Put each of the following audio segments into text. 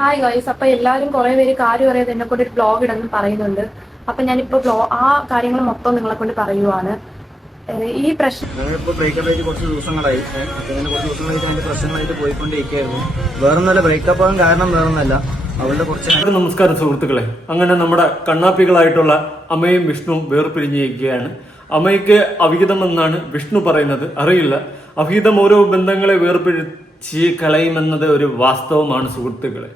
Hi guys, അപ്പൊ എല്ലാവരും കുറെ പേര് കാര്യം അറിയാതെ എന്നെ കൊണ്ട് ഒരു ബ്ലോഗ് ഇടുന്നു പറയുന്നുണ്ട്. അപ്പൊ ഞാനിപ്പോ ആ കാര്യങ്ങൾ മൊത്തം നിങ്ങളെ കൊണ്ട് പറയുവാണ്. ഈ പ്രശ്നം ഞങ്ങളിപ്പോ ബ്രേക്കപ്പ് ആയിട്ട് കുറച്ച് ദിവസങ്ങളായി. അങ്ങനെ കുറച്ച് ദിവസങ്ങളായിട്ട് അതിന്റെ പ്രശ്നങ്ങളായിട്ട് പോയിക്കൊണ്ടിരിക്കുകയായിരുന്നു. വേറൊന്നല്ല, ബ്രേക്കപ്പ് ആകാൻ കാരണം വേറൊന്നല്ല, അവളുടെ കുറച്ച്. നമസ്കാരം സുഹൃത്തുക്കളെ. അങ്ങനെ നമ്മുടെ കണ്ണാപ്പികളായിട്ടുള്ള അമ്മയും വിഷ്ണുവും വേർപിരിഞ്ഞിരിക്കുകയാണ്. അമ്മയ്ക്ക് അവിഹിതമെന്നാണ് വിഷ്ണു പറയുന്നത്. അറിയില്ല, അവിഹിതം ഓരോ ബന്ധങ്ങളെ വേർപിരിച്ച് കളയുമെന്നത് ഒരു വാസ്തവമാണ് സുഹൃത്തുക്കളെ.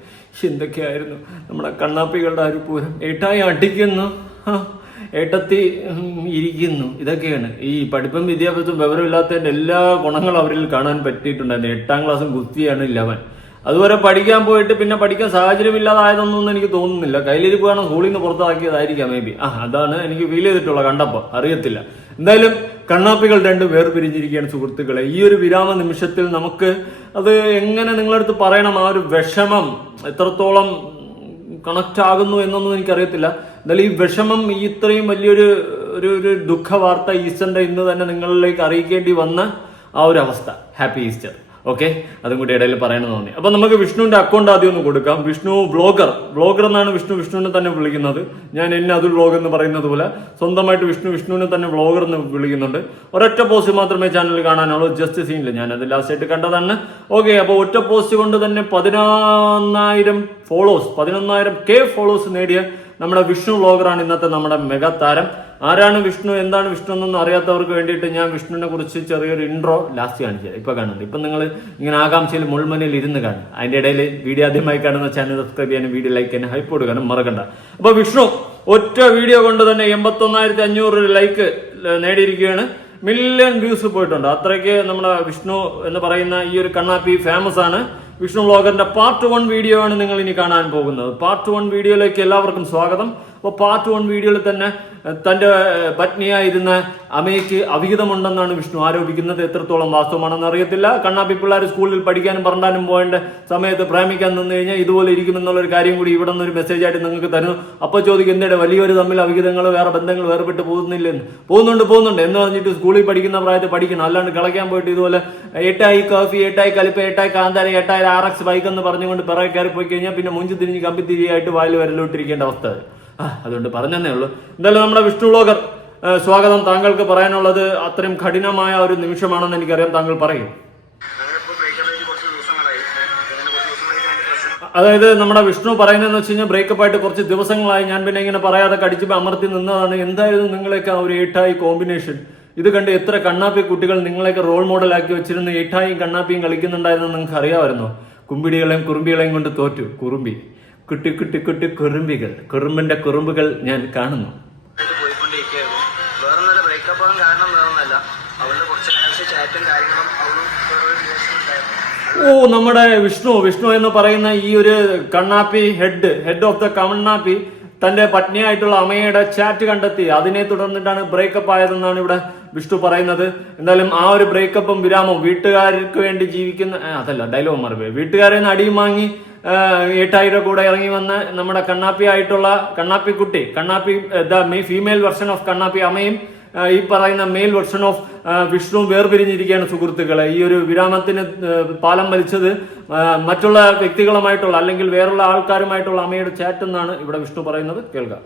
എന്തൊക്കെയായിരുന്നു നമ്മുടെ കണ്ണാപ്പികളുടെ ഒരു പൂരം. ഏട്ടായി അടിക്കുന്നു, ഏട്ടത്തി ഇരിക്കുന്നു. ഇതൊക്കെയാണ് ഈ പഠിപ്പും വിദ്യാഭ്യാസവും വിവരമില്ലാത്തതിന്റെ എല്ലാ ഗുണങ്ങളും അവരിൽ കാണാൻ പറ്റിയിട്ടുണ്ടായിരുന്നു. 8ാം ക്ലാസ്സും ഗുസ്തിയാണ് 11. അതുവരെ പഠിക്കാൻ പോയിട്ട് പിന്നെ പഠിക്കാൻ സാഹചര്യമില്ലാതായതൊന്നും എനിക്ക് തോന്നുന്നില്ല. കയ്യിലിരിപ്പാണ് സ്കൂളിൽ നിന്ന് പുറത്താക്കിയതായിരിക്കാം മേ ബി. അതാണ് എനിക്ക് ഫീൽ ചെയ്തിട്ടുള്ള കണ്ടപ്പോൾ. അറിയത്തില്ല. എന്തായാലും കണ്ണാപ്പികൾ രണ്ടും വേർപിരിഞ്ഞിരിക്കുകയാണ് സുഹൃത്തുക്കളെ. ഈ ഒരു വിരാമ നിമിഷത്തിൽ നമുക്ക് അത് എങ്ങനെ നിങ്ങളടുത്ത് പറയണം, ആ ഒരു വിഷമം എത്രത്തോളം കണക്ട് ആകുന്നു എന്നൊന്നും എനിക്കറിയത്തില്ല. എന്തായാലും ഈ വിഷമം, ഈ ഇത്രയും വലിയൊരു ഒരു ദുഃഖ വാർത്ത ഈസ്റ്ററിന്റെ ഇന്ന് തന്നെ നിങ്ങളിലേക്ക് അറിയിക്കേണ്ടി വന്ന ആ ഒരു അവസ്ഥ. Happy Easter. ഓക്കെ, അതും കൂടി ഇടയിൽ പറയണമെന്ന് തോന്നി. അപ്പൊ നമുക്ക് വിഷ്ണുവിന്റെ അക്കൗണ്ട് ആദ്യം ഒന്ന് കൊടുക്കാം. വിഷ്ണു വ്ളോഗർ എന്നാണ് വിഷ്ണുവിനെ തന്നെ വിളിക്കുന്നത്. ഞാൻ എന്നെ അതുൽ വ്ളോഗ് എന്ന് പറയുന്നത് പോലെ സ്വന്തമായിട്ട് വിഷ്ണുവിനെ തന്നെ വ്ളോഗർ എന്ന് വിളിക്കുന്നുണ്ട്. ഒരൊറ്റ പോസ്റ്റ് മാത്രമേ ചാനലിൽ കാണാനുള്ളൂ, ജസ്റ്റ് സീനില്ല. ഞാൻ അത് ലാസ്റ്റ് ആയിട്ട് കണ്ടതാണ്. ഓക്കെ, അപ്പോൾ ഒറ്റ പോസ്റ്റ് കൊണ്ട് തന്നെ 11,000 ഫോളോവേഴ്സ് നേടിയ നമ്മുടെ വിഷ്ണു വ്ളോഗറാണ് ഇന്നത്തെ നമ്മുടെ മെഗാ താരം. ആരാണ് വിഷ്ണു, എന്താണ് വിഷ്ണു എന്നൊന്നും അറിയാത്തവർക്ക് വേണ്ടിയിട്ട് ഞാൻ വിഷ്ണുവിനെ കുറിച്ച് ചെറിയൊരു ഇൻട്രോ ലാസ്റ്റ് കാണിച്ചത്. ഇപ്പൊ കാണുന്നുണ്ട്. ഇപ്പൊ നിങ്ങൾ ഇങ്ങനെ ആകാംക്ഷയിൽ മുൾമനയിൽ ഇരുന്ന് കാണും. അതിന്റെ ഇടയിൽ വീഡിയോ ആദ്യമായി കാണുന്ന ചാനൽ സബ്സ്ക്രൈബ് ചെയ്യാനും വീഡിയോ ലൈക്ക് ചെയ്യാനും ഹൈപ്പ് കൊടുക്കാനും മറക്കണ്ട. അപ്പൊ വിഷ്ണു ഒറ്റ വീഡിയോ കൊണ്ട് തന്നെ 81,500 ലൈക്ക് നേടിയിരിക്കുകയാണ്. മില്യൺ വ്യൂസ് പോയിട്ടുണ്ട്. അത്രയ്ക്ക് നമ്മുടെ വിഷ്ണു എന്ന് പറയുന്ന ഈ ഒരു കണ്ണാപ്പി ഫേമസ് ആണ്. വിഷ്ണു വ്ളോഗറിന്റെ പാർട്ട് 1 വീഡിയോ ആണ് നിങ്ങൾ ഇനി കാണാൻ പോകുന്നത്. പാർട്ട് 1 വീഡിയോയിലേക്ക് എല്ലാവർക്കും സ്വാഗതം. അപ്പോൾ പാർട്ട് 1 വീഡിയോയിൽ തന്നെ തന്റെ പത്നിയായിരുന്ന അമ്മയ്ക്ക് അവിഹിതമുണ്ടെന്നാണ് വിഷ്ണു ആരോപിക്കുന്നത്. എത്രത്തോളം വാസ്തവമാണെന്ന് അറിയത്തില്ല. കണ്ണാപ്പി പിള്ളേർ സ്കൂളിൽ പഠിക്കാനും പറഞ്ഞാനും പോകേണ്ട സമയത്ത് പ്രേമിക്കാൻ നിന്ന് കഴിഞ്ഞാൽ ഇതുപോലെ ഇരിക്കുമെന്നുള്ളൊരു കാര്യം കൂടി ഇവിടെ നിന്ന് ഒരു മെസ്സേജ് ആയിട്ട് നിങ്ങൾക്ക് തരുന്നു. അപ്പോൾ ചോദിക്കും, എന്തിടെ വലിയൊരു തമ്മിൽ അവിഹിതങ്ങൾ വേറെ ബന്ധങ്ങൾ വേർപെട്ട് പോകുന്നില്ലെന്ന്. പോകുന്നുണ്ട് എന്ന് പറഞ്ഞിട്ട് സ്കൂളിൽ പഠിക്കുന്ന പ്രായത്തിൽ പഠിക്കണം. അല്ലാണ്ട് കളയ്ക്കാൻ പോയിട്ട് ഇതുപോലെ 8ആയി കോഫി, 8ആയി കലിപ്പ, 8ആയി കാന്താര, 8ആയി RX ബൈക്ക് എന്ന് പറഞ്ഞുകൊണ്ട് പിറകെ കയറി പോയി കഴിഞ്ഞാൽ പിന്നെ മുഞ്ചി തിരിഞ്ഞ് കമ്പിത്തിരിയായിട്ട് വായിൽ വരലോട്ടിരിക്കേണ്ട അവസ്ഥ. അതുകൊണ്ട് പറഞ്ഞതേ ഉള്ളൂ. എന്തായാലും നമ്മുടെ വിഷ്ണു വ്ളോഗർ സ്വാഗതം. താങ്കൾക്ക് പറയാനുള്ളത് അത്രയും കഠിനമായ ഒരു നിമിഷമാണെന്ന് എനിക്കറിയാം. താങ്കൾ പറയും. അതായത് നമ്മുടെ വിഷ്ണു പറയുന്നതെന്ന് വെച്ച് കഴിഞ്ഞാൽ ബ്രേക്കപ്പ് ആയിട്ട് കുറച്ച് ദിവസങ്ങളായി, ഞാൻ പിന്നെ ഇങ്ങനെ പറയാതെ കടിച്ച് അമർത്തി നിന്നതാണ്. എന്തായിരുന്നു നിങ്ങളെയൊക്കെ ആ ഒരു 8ആയി കോമ്പിനേഷൻ? ഇത് കണ്ട് എത്ര കണ്ണാപ്പി കുട്ടികൾ നിങ്ങളെയൊക്കെ റോൾ മോഡലാക്കി വെച്ചിരുന്ന 8ആയും കണ്ണാപ്പിയും കളിക്കുന്നുണ്ടായിരുന്നു നിങ്ങൾക്ക് അറിയാമായിരുന്നോ? കുമ്പിടികളെയും കുറുമ്പികളെയും കൊണ്ട് തോറ്റു. കുറുമ്പി കുട്ടി കുട്ടി കുട്ടി കുറുമ്പികൾ, കുറുമ്പിന്റെ കുറുമ്പുകൾ ഞാൻ കാണുന്നു. വേറൊന്നല്ല, ബ്രേക്കപ്പ് ആകാൻ കാരണം വേറൊന്നല്ല, അവളുടെ കുറച്ച് ചാറ്റും കാര്യങ്ങളും നമ്മുടെ വിഷ്ണു എന്ന് പറയുന്ന ഈ ഒരു കണ്ണാപ്പി ഹെഡ് ഓഫ് ദ കണ്ണാപ്പി തന്റെ പത്നിയായിട്ടുള്ള അമ്മയുടെ ചാറ്റ് കണ്ടെത്തി. അതിനെ തുടർന്നിട്ടാണ് ബ്രേക്കപ്പ് ആയതെന്നാണ് ഇവിടെ വിഷ്ണു പറയുന്നത്. എന്തായാലും ആ ഒരു ബ്രേക്കപ്പും വിരാമവും വീട്ടുകാർക്ക് വേണ്ടി ജീവിക്കുന്ന ഡയലോഗ് മാറിപ്പോയി. വീട്ടുകാരെ നിന്ന് അടിയും വാങ്ങി 8,000 കൂടെ ഇറങ്ങി വന്ന നമ്മുടെ കണ്ണാപ്പി ഫീമെയിൽ വെർഷൻ ഓഫ് കണ്ണാപ്പി അമ്മയും ഈ പറയുന്ന മെയിൽ വെർഷൻ ഓഫ് വിഷ്ണു വേർപിരിഞ്ഞിരിക്കുകയാണ് സുഹൃത്തുക്കളെ. ഈ ഒരു വിരാമത്തിന് പാലം വലിച്ചത് മറ്റുള്ള വ്യക്തികളുമായിട്ടുള്ള അല്ലെങ്കിൽ വേറുള്ള ആൾക്കാരുമായിട്ടുള്ള അമ്മയുടെ ചാറ്റ് എന്നാണ് ഇവിടെ വിഷ്ണു പറയുന്നത്. കേൾക്കാം.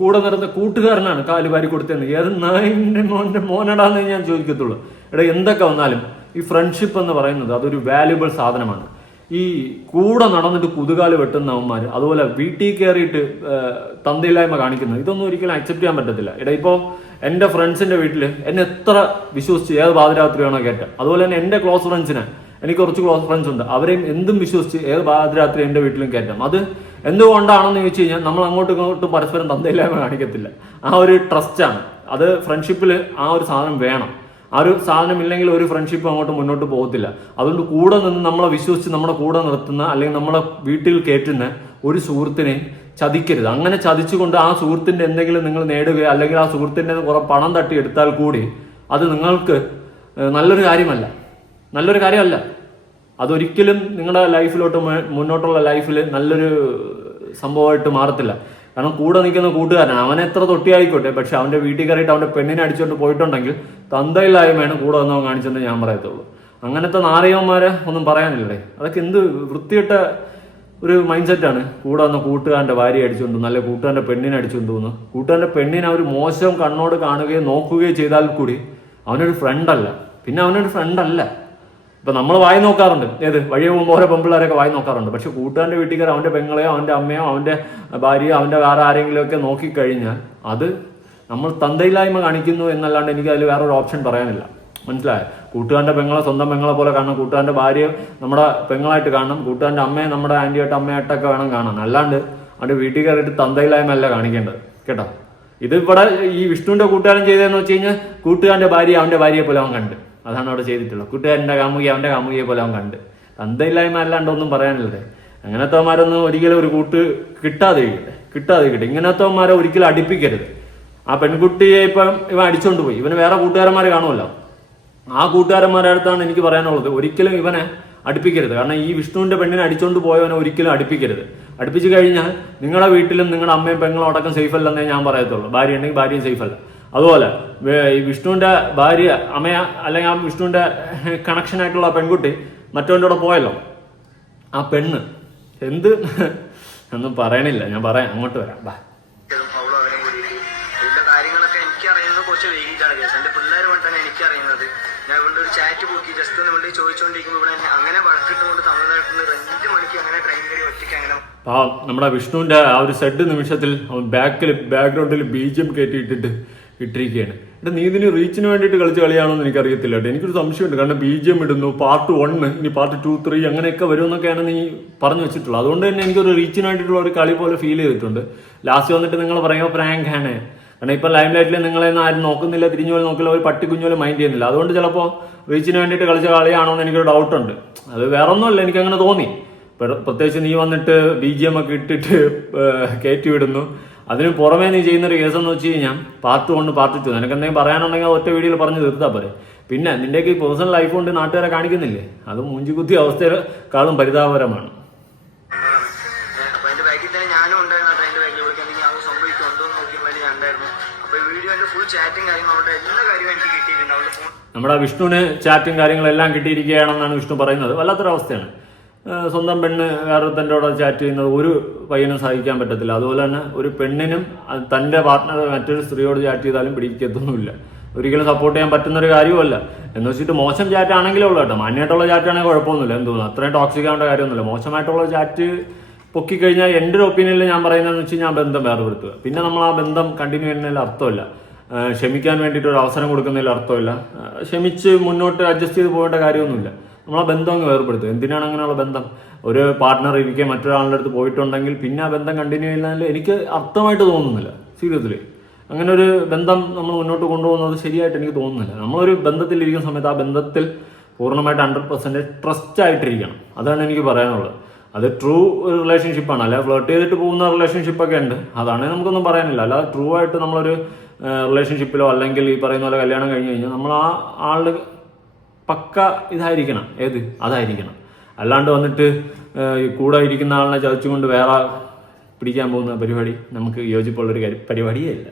കൂടെ നടന്ന കൂട്ടുകാരനാണ് കാല് വാരി കൊടുത്തതെന്ന്. ഏത് നായിന്റെ മോനടാന്ന് ഞാൻ ചോദിക്കത്തുള്ളൂ. എന്തൊക്കെ വന്നാലും ഈ ഫ്രണ്ട്ഷിപ്പ് എന്ന് പറയുന്നത് അതൊരു വാല്യുബിൾ സാധനമാണ്. ഈ കൂടെ നടന്നിട്ട് കുതുകാല് വെട്ടുന്ന അവന്മാർ, അതുപോലെ വീട്ടിൽ കയറിയിട്ട് തന്തയില്ലായ്മ കാണിക്കുന്നത്, ഇതൊന്നും ഒരിക്കലും അക്സെപ്റ്റ് ചെയ്യാൻ പറ്റത്തില്ല. ഇപ്പോ എന്റെ ഫ്രണ്ട്സിന്റെ വീട്ടിൽ എന്നെ എത്ര വിശ്വസിച്ച് ഏത് പാതിരാത്രിയാണോ കേട്ടത്, അതുപോലെ തന്നെ എന്റെ ക്ലോസ് ഫ്രണ്ട്സിനെ, എനിക്ക് കുറച്ച് ക്ലോസ് ഫ്രണ്ട്സ് ഉണ്ട്, അവരെയും എന്തും വിശ്വസിച്ച് ഏത് പാതിരാത്രി എന്റെ വീട്ടിലും കയറ്റാം. അത് എന്തുകൊണ്ടാണെന്ന് ചോദിച്ചു കഴിഞ്ഞാൽ നമ്മൾ അങ്ങോട്ടും ഇങ്ങോട്ടും പരസ്പരം തന്തയില്ലായ്മ കാണിക്കത്തില്ല. ആ ഒരു ട്രസ്റ്റാണ് അത്. ഫ്രണ്ട്ഷിപ്പിൽ ആ ഒരു സാധനം വേണം. ആ ഒരു സാധനം ഇല്ലെങ്കിൽ ഒരു ഫ്രണ്ട്ഷിപ്പ് അങ്ങോട്ട് മുന്നോട്ട് പോകത്തില്ല. അതുകൊണ്ട് കൂടെ നിന്ന് നമ്മളെ വിശ്വസിച്ച് നമ്മുടെ കൂടെ നിർത്തുന്ന അല്ലെങ്കിൽ നമ്മളെ വീട്ടിൽ കയറ്റുന്ന ഒരു സുഹൃത്തിനെ ചതിക്കരുത്. അങ്ങനെ ചതിച്ചുകൊണ്ട് ആ സുഹൃത്തിന്റെ എന്തെങ്കിലും നിങ്ങൾ നേടുകയോ അല്ലെങ്കിൽ ആ സുഹൃത്തിന്റെ കുറെ പണം തട്ടിയെടുത്താൽ കൂടി അത് നിങ്ങൾക്ക് നല്ലൊരു കാര്യമല്ല. അതൊരിക്കലും നിങ്ങളുടെ ലൈഫിലോട്ട് മുന്നോട്ടുള്ള ലൈഫിൽ നല്ലൊരു സംഭവമായിട്ട് മാറത്തില്ല. കാരണം കൂടെ നിൽക്കുന്ന കൂട്ടുകാരനാണ്, അവൻ എത്ര തൊട്ടിയായിക്കോട്ടെ, പക്ഷെ അവന്റെ വീട്ടിൽ കയറിയിട്ട് അവന്റെ പെണ്ണിനെ അടിച്ചുകൊണ്ട് പോയിട്ടുണ്ടെങ്കിൽ തന്തയില്ലായ്മയാണ് കൂടെ വന്നവൻ കാണിച്ചെന്ന് ഞാൻ പറയത്തുള്ളൂ. അങ്ങനത്തെ നാറിയന്മാരെ ഒന്നും പറയാനില്ലേ. അതൊക്കെ എന്ത് വൃത്തികെട്ട ഒരു മൈൻഡ് സെറ്റാണ്. കൂടെ വന്ന് കൂട്ടുകാരൻ്റെ ഭാര്യ അടിച്ചുകൊണ്ട് നല്ല കൂട്ടുകാരൻ്റെ പെണ്ണിനെ അടിച്ചുകൊണ്ട് പോകുന്നു. കൂട്ടുകാരൻ്റെ പെണ്ണിനെ അവർ മോശം കണ്ണോട് കാണുകയും നോക്കുകയും ചെയ്താൽ കൂടി അവനൊരു ഫ്രണ്ടല്ല. പിന്നെ അവനൊരു ഫ്രണ്ടല്ല. ഇപ്പം നമ്മൾ വായി നോക്കാറുണ്ട്, ഏത് വഴി പോകുമ്പോൾ ഓരോ പെമ്പിള്ളേരൊക്കെ വായി നോക്കാറുണ്ട്. പക്ഷെ കൂട്ടുകാരൻ്റെ വീട്ടുകാർ അവൻ്റെ പെങ്ങളെയോ അവൻ്റെ അമ്മയോ അവൻ്റെ ഭാര്യയോ അവൻ്റെ വേറെ ആരെങ്കിലുമൊക്കെ നോക്കിക്കഴിഞ്ഞാൽ അത് നമ്മൾ തന്തയില്ലായ്മ കാണിക്കുന്നു എന്നല്ലാണ്ട് എനിക്ക് അതിൽ വേറൊരു ഓപ്ഷൻ പറയാനില്ല. മനസ്സിലായോ? കൂട്ടുകാരൻ്റെ പെങ്ങളെ സ്വന്തം പെങ്ങളെ പോലെ കാണണം, കൂട്ടുകാരൻ്റെ ഭാര്യ നമ്മുടെ പെങ്ങളായിട്ട് കാണണം, കൂട്ടുകാരൻ്റെ അമ്മയെ നമ്മുടെ ആൻറ്റിയായിട്ട് അമ്മയായിട്ടൊക്കെ വേണം കാണാൻ. അല്ലാണ്ട് അവൻ്റെ വീട്ടിൽ കയറിയിട്ട് തന്തയില്ലായ്മ അല്ല കാണിക്കേണ്ടത് കേട്ടോ. ഇത് ഇവിടെ ഈ വിഷ്ണുവിൻ്റെ കൂട്ടുകാരൻ ചെയ്തതെന്ന് വെച്ച് കഴിഞ്ഞാൽ കൂട്ടുകാരൻ്റെ ഭാര്യ അവൻ്റെ ഭാര്യയെ പോലെ അവൻ കണ്ട്. അതാണ് അവിടെ ചെയ്തിട്ടുള്ളത്. കൂട്ടുകാരൻ്റെ കാമുകി അവൻ്റെ കാമുകിയെ പോലെ അവൻ കണ്ട്. തന്തയില്ലായ്മ അല്ലാണ്ട് ഒന്നും പറയാനില്ലേ. അങ്ങനത്തെമാരൊന്നും ഒരിക്കലും ഒരു കൂട്ട് കിട്ടാതിരിക്കട്ടെ. ഇങ്ങനത്തെമാരെ ഒരിക്കലും അടുപ്പിക്കരുത്. ആ പെൺകുട്ടിയെ ഇപ്പം ഇവൻ അടിച്ചോണ്ട് പോയി, ഇവന് വേറെ കൂട്ടുകാരന്മാർ കാണുമല്ലോ. ആ കൂട്ടുകാരന്മാരുടെ അടുത്താണ് എനിക്ക് പറയാനുള്ളത്, ഒരിക്കലും ഇവനെ അടുപ്പിക്കരുത്. കാരണം ഈ വിഷ്ണുവിന്റെ പെണ്ണിനെ അടിച്ചോണ്ട് പോയവനെ ഒരിക്കലും അടുപ്പിക്കരുത്. അടുപ്പിച്ചു കഴിഞ്ഞാൽ നിങ്ങളുടെ വീട്ടിലും നിങ്ങളുടെ അമ്മയും പെങ്ങളും അടക്കം സേഫ് അല്ലെന്നേ ഞാൻ പറയത്തുള്ളൂ. ഭാര്യ ഉണ്ടെങ്കിൽ ഭാര്യയും സേഫ് അല്ല. അതുപോലെ ഈ വിഷ്ണുവിന്റെ ഭാര്യ അമ്മയ അല്ലെങ്കിൽ ആ വിഷ്ണുവിന്റെ കണക്ഷൻ ആയിട്ടുള്ള പെൺകുട്ടി മറ്റവൻ്റെ കൂടെ പോയല്ലോ, ആ പെണ്ണ് എന്ത് ഒന്നും പറയണില്ല. ഞാൻ പറയാം, അങ്ങോട്ട് വരാം. ബാ. കാര്യങ്ങളൊക്കെ എനിക്ക് അറിയുന്നത് കുറച്ച് വൈകിട്ടാണ് കേസ്. എന്റെ പിള്ളേർ കൊണ്ടാണ് എനിക്ക് അറിയുന്നത്. ഞാൻ ഇവിടെ ഒരു ചാറ്റ് ബുക്കി ജസ്റ്റ് ഒന്ന് വേണ്ടി ചോദിച്ചുകൊണ്ടിരിക്കുമ്പോൾ ഇവിടെ അങ്ങനെ വഴക്കിട്ടുകൊണ്ട് തമിഴ്നാട്ടിൽ നിന്ന് 2 മണിക്ക് അങ്ങനെ ട്രെയിൻ കയറി ഒറ്റയ്ക്ക് അങ്ങനെ നമ്മുടെ വിഷ്ണുവിന്റെ ആ ഒരു സെഡ് നിമിഷത്തിൽ അവൻ ബാക്ക്ഗ്രൗണ്ടിൽ BGM കയറ്റിയിട്ടിട്ട് ഇട്ടിരിക്കുകയാണ്. നീ ഇതിന് റീച്ചിന് വേണ്ടിയിട്ട് കളിച്ച കളിയാണോ എന്ന് എനിക്കറിയത്തില്ല കേട്ടോ. എനിക്കൊരു സംശയമുണ്ട്. കാരണം BGM ഇടുന്നു, പാർട്ട് 1 ഇനി പാർട്ട് 2, 3 അങ്ങനെയൊക്കെ വരുമെന്നൊക്കെയാണ് നീ പറഞ്ഞു വെച്ചിട്ടുള്ളത്. അതുകൊണ്ട് തന്നെ എനിക്കൊരു റീച്ചിന് വേണ്ടിയിട്ടുള്ള ഒരു കളി പോലെ ഫീൽ ചെയ്തിട്ടുണ്ട്. ലാസ്റ്റ് വന്നിട്ട് നിങ്ങൾ പറയുമ്പോൾ പ്രാങ്ക് ആണ്. കാരണം ഇപ്പം ലൈം ലൈറ്റിൽ നിങ്ങളെയൊന്നും ആരും നോക്കുന്നില്ല, തിരിഞ്ഞു പോലും നോക്കില്ല, ഒരു പട്ടിക്കുഞ്ഞോലും മൈൻഡ് ചെയ്യുന്നില്ല. അതുകൊണ്ട് ചിലപ്പോൾ റീച്ചിന് വേണ്ടിയിട്ട് കളിച്ച കളിയാണോ എന്ന് എനിക്കൊരു ഡൗട്ടുണ്ട്. അത് വേറെ ഒന്നുമല്ല, എനിക്കങ്ങനെ തോന്നി. പ്രത്യേകിച്ച് നീ വന്നിട്ട് BGM ഒക്കെ ഇട്ടിട്ട് കയറ്റി വിടുന്നു. അതിന് പുറമേ നീ ചെയ്യുന്നൊരു കേസ് എന്ന് വെച്ച് കഴിഞ്ഞാൽ പാർട്ട് 1, പാർട്ട് 2 നിനക്ക് എന്തെങ്കിലും പറയാനുണ്ടെങ്കിൽ ഒറ്റ വീഡിയോയിൽ പറഞ്ഞ് തീർത്താൽ പോരെ. പിന്നെ നിന്റെയൊക്കെ ഈ പേഴ്സണൽ ലൈഫ് കൊണ്ട് നാട്ടുകാരെ കാണിക്കുന്നില്ലേ, അത് മൂഞ്ചിക്കുത്തി അവസ്ഥയെക്കാളും പരിതാപകരമാണ്. നമ്മുടെ വിഷ്ണുവിന് ചാറ്റും കാര്യങ്ങളെല്ലാം കിട്ടിയിരിക്കുകയാണെന്നാണ് വിഷ്ണു പറയുന്നത്. വല്ലാത്തൊരവസ്ഥയാണ്. സ്വന്തം പെണ്ണ് വേറൊരുത്തൻ്റെ കൂടെ ചാറ്റ് ചെയ്യുന്നത് ഒരു പയ്യനും സഹിക്കാൻ പറ്റത്തില്ല. അതുപോലെ തന്നെ ഒരു പെണ്ണിനും തൻ്റെ പാർട്ട്ണർ മറ്റൊരു സ്ത്രീയോട് ചാറ്റ് ചെയ്താലും പിടിക്കത്തൊന്നുമില്ല. ഒരിക്കലും സപ്പോർട്ട് ചെയ്യാൻ പറ്റുന്നൊരു കാര്യമല്ല. എന്ന് വെച്ചിട്ട് മോശം ചാറ്റ് ആണെങ്കിലേ ഉള്ളൂ കേട്ടോ. മാന്യമായിട്ടുള്ള ചാറ്റാണെങ്കിൽ കുഴപ്പമൊന്നുമില്ല. എന്തോന്നു അത്രയും ടോക്സിക് ആവേണ്ട കാര്യമൊന്നുമില്ല. മോശമായിട്ടുള്ള ചാറ്റ് പൊക്കിക്കഴിഞ്ഞാൽ എൻ്റെ ഒരു ഒപ്പീനിയനിൽ ഞാൻ പറയുന്നതെന്ന് വെച്ച് കഴിഞ്ഞാൽ ആ ബന്ധം വേർപെടുത്തുക. പിന്നെ നമ്മൾ ആ ബന്ധം കണ്ടിന്യൂ ചെയ്യുന്നതിൽ അർത്ഥമില്ല. ക്ഷമിക്കാൻ വേണ്ടിയിട്ട് ഒരു അവസരം കൊടുക്കുന്നതിൽ അർത്ഥമില്ല. ക്ഷമിച്ച് മുന്നോട്ട് അഡ്ജസ്റ്റ് ചെയ്ത് പോകേണ്ട കാര്യമൊന്നുമില്ല. നമ്മളെ ബന്ധം അങ്ങ് വേർപെടുത്തുക. എന്തിനാണ് അങ്ങനെയുള്ള ബന്ധം? ഒരു പാർട്ട്ണർ ഇരിക്കെ മറ്റൊരാളുടെ അടുത്ത് പോയിട്ടുണ്ടെങ്കിൽ പിന്നെ ആ ബന്ധം കണ്ടിന്യൂ ചെയ്യുന്നതിൽ എനിക്ക് അർത്ഥമായിട്ട് തോന്നുന്നില്ല. സീരിയസ്ലി അങ്ങനെ ഒരു ബന്ധം നമ്മൾ മുന്നോട്ട് കൊണ്ടുപോകുന്നത് ശരിയായിട്ട് എനിക്ക് തോന്നുന്നില്ല. നമ്മളൊരു ബന്ധത്തിലിരിക്കുന്ന സമയത്ത് ആ ബന്ധത്തിൽ പൂർണ്ണമായിട്ട് 100% ട്രസ്റ്റ് ആയിട്ടിരിക്കണം. അതാണ് എനിക്ക് പറയാനുള്ളത്. അത് ട്രൂ റിലേഷൻഷിപ്പാണ്. അല്ല ഫ്ലേർട്ട് ചെയ്തിട്ട് പോകുന്ന റിലേഷൻഷിപ്പൊക്കെ ഉണ്ട്, അതാണെങ്കിൽ നമുക്കൊന്നും പറയാനില്ല. അല്ലാതെ ട്രൂ ആയിട്ട് നമ്മളൊരു റിലേഷൻഷിപ്പിലോ അല്ലെങ്കിൽ ഈ പറയുന്ന പോലെ കല്യാണം കഴിഞ്ഞ് കഴിഞ്ഞാൽ നമ്മൾ ആ ആള് പക്ക ഇതായിരിക്കണം. ഏത് അതായിരിക്കണം. അല്ലാണ്ട് വന്നിട്ട് കൂടെ ഇരിക്കുന്ന ആളിനെ ചതച്ചുകൊണ്ട് വേറെ പിടിക്കാൻ പോകുന്ന പരിപാടി നമുക്ക് യോജിപ്പുള്ളൊരു പരിപാടിയേ ഇല്ല.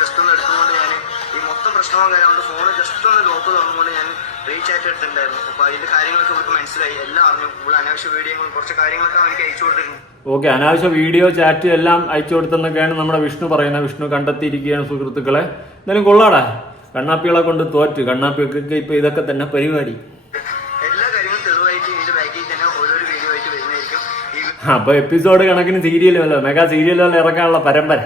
ജസ്റ്റ് ഒന്ന് എടുത്തുകൊണ്ട് ഞാൻ ഈ മൊത്തം പ്രശ്നവും കാര്യം ഫോണ് ജസ്റ്റ് ഒന്ന് ലോക്ക് തുറന്നുകൊണ്ട് ഞാൻ റീചാറ്റ് എടുത്തിട്ടുണ്ടായിരുന്നു. അപ്പൊ അതിന്റെ കാര്യങ്ങളൊക്കെ നമുക്ക് മനസ്സിലായി, എല്ലാം അറിഞ്ഞു. ഇവിടെ അനാവശ്യ വീഡിയോകളും കുറച്ച് കാര്യങ്ങളൊക്കെ അവർക്ക് അയച്ചു കൊടുത്തിരുന്നു. ഓക്കെ, അനാവശ്യ വീഡിയോ ചാറ്റ് എല്ലാം അയച്ചു കൊടുത്തെന്നൊക്കെയാണ് നമ്മുടെ വിഷ്ണു പറയുന്നത്. വിഷ്ണു കണ്ടെത്തിയിരിക്കുകയാണ് സുഹൃത്തുക്കളെ. എന്തായാലും കൊള്ളാടാ, കണ്ണാപ്പികളെ കൊണ്ട് തോറ്റ്. കണ്ണാപ്പികൾക്ക് ഇപ്പൊ ഇതൊക്കെ തന്നെ പരിപാടി. എല്ലാ കാര്യങ്ങളും തെളിവായിട്ട് ഇതിന്റെ ബാക്കിൽ തന്നെ ഓരോരോ വീഡിയോ ആയിട്ട് വരുന്നതായിരിക്കും. അപ്പൊ എപ്പിസോഡ് കണക്കിന് സീരിയലുമല്ലോ, മെഗാ സീരിയലുമല്ലോ ഇറക്കാനുള്ള പരമ്പര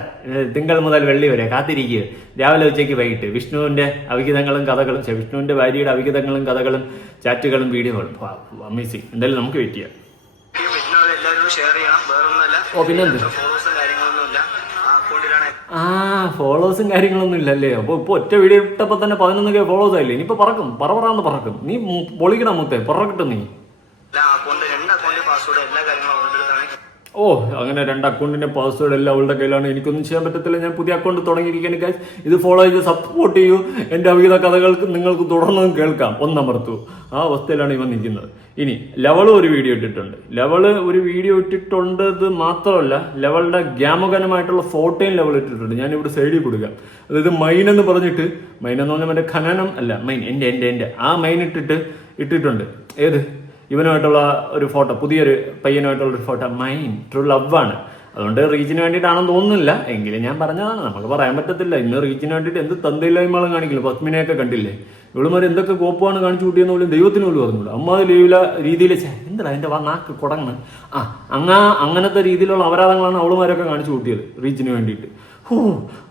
തിങ്കൾ മുതൽ വെള്ളി വരെ കാത്തിരിക്കുക. രാവിലെ ഉച്ചയ്ക്ക് വൈകിട്ട് വിഷ്ണുവിന്റെ അവിഹിതങ്ങളും കഥകളും, വിഷ്ണുവിന്റെ ഭാര്യയുടെ അവിഹിതങ്ങളും കഥകളും ചാറ്റുകളും വീഡിയോകളും. അമേസിങ്. എന്തായാലും നമുക്ക് വെയിറ്റ് ചെയ്യാം. എല്ലാവരും ഷെയർ ചെയ്യണം. വേറൊന്നുമല്ല. ഓ പിന്നെന്ത് ഫോളോസും കാര്യങ്ങളൊന്നുമില്ല. ആ അക്കൗണ്ടിലാണ്. ഫോളോസും കാര്യങ്ങളൊന്നും ഇല്ലല്ലേ? അപ്പൊ ഇപ്പൊ ഒറ്റ വീഡിയോ ഇട്ടപ്പോ തന്നെ 11K ഫോളോസ് ആയില്ലേ? ഇനിയിപ്പോ പറക്കും, പറന്ന് പറക്കും. നീ പൊളിക്കണം മുത്തേ, പറക്കട്ടെ നീ. അക്കൗണ്ട് 2 അക്കൗണ്ട് പാസ്വേഡ് എല്ലാ കാര്യങ്ങളും അവളുടെ. ഓ, അങ്ങനെ 2 അക്കൗണ്ടിന്റെ പാസ്വേഡ് എല്ലാം അവളുടെ കയ്യിലാണ്. എനിക്കൊന്നും ചെയ്യാൻ പറ്റത്തില്ല. ഞാൻ പുതിയ അക്കൗണ്ട് തുടങ്ങിയിരിക്കാൻ ഗൈസ്. ഇത് ഫോളോ ചെയ്ത് സപ്പോർട്ട് ചെയ്യൂ. എന്റെ അവിഹിത കഥകൾക്ക് നിങ്ങൾക്ക് തുടർന്നും കേൾക്കാം. ഒന്നമർത്തു. ആ അവസ്ഥയിലാണ് ഇവൻ നിൽക്കുന്നത്. ഇനി ലെവള് ഒരു വീഡിയോ ഇട്ടിട്ടുണ്ട്. ഇത് മാത്രമല്ല, ലെവളുടെ ഗ്യാമകനമായിട്ടുള്ള ഫോട്ടോയും ലെവൽ ഇട്ടിട്ടുണ്ട്. ഞാനിവിടെ സൈഡിൽ കൊടുക്കാം. അതായത് മൈൻ എന്ന് പറഞ്ഞിട്ട്, മൈൻ എന്ന് പറഞ്ഞാൽ മറ്റേ ഖനനം അല്ല, മൈൻ എന്റെ ആ മൈൻ ഇട്ടിട്ട് ഇട്ടിട്ടുണ്ട്. ഏത് ഇവനുമായിട്ടുള്ള ഒരു ഫോട്ടോ, പുതിയൊരു പയ്യനുമായിട്ടുള്ള ഒരു ഫോട്ടോ. മൈൻ ട്രൂ ലവ് ആണ്. അതുകൊണ്ട് റീച്ചിന് വേണ്ടിയിട്ടാണെന്ന് തോന്നുന്നില്ല, എങ്കിലും ഞാൻ പറഞ്ഞതാണ്, നമുക്ക് പറയാൻ പറ്റത്തില്ല. ഇന്ന് റീച്ചിന് വേണ്ടിയിട്ട് എന്ത് തന്തയില്ലായ്മകളും കാണിക്കില്ല. പത്മിനെയൊക്കെ കണ്ടില്ലേ, ഇവളുമാർ എന്തൊക്കെ കോപ്പമാണ് കാണിച്ചു കൂട്ടിയെന്ന് പോലും ദൈവത്തിന് പോലും പറഞ്ഞില്ല. അമ്മ ലീവില രീതിയിൽ എന്താ എൻ്റെ നാക്ക് കുടങ്ങണ് അങ്ങനത്തെ രീതിയിലുള്ള അപരാധങ്ങളാണ് അവളുമാരൊക്കെ കാണിച്ചു കൂട്ടിയത് റീച്ചിന് വേണ്ടിയിട്ട്.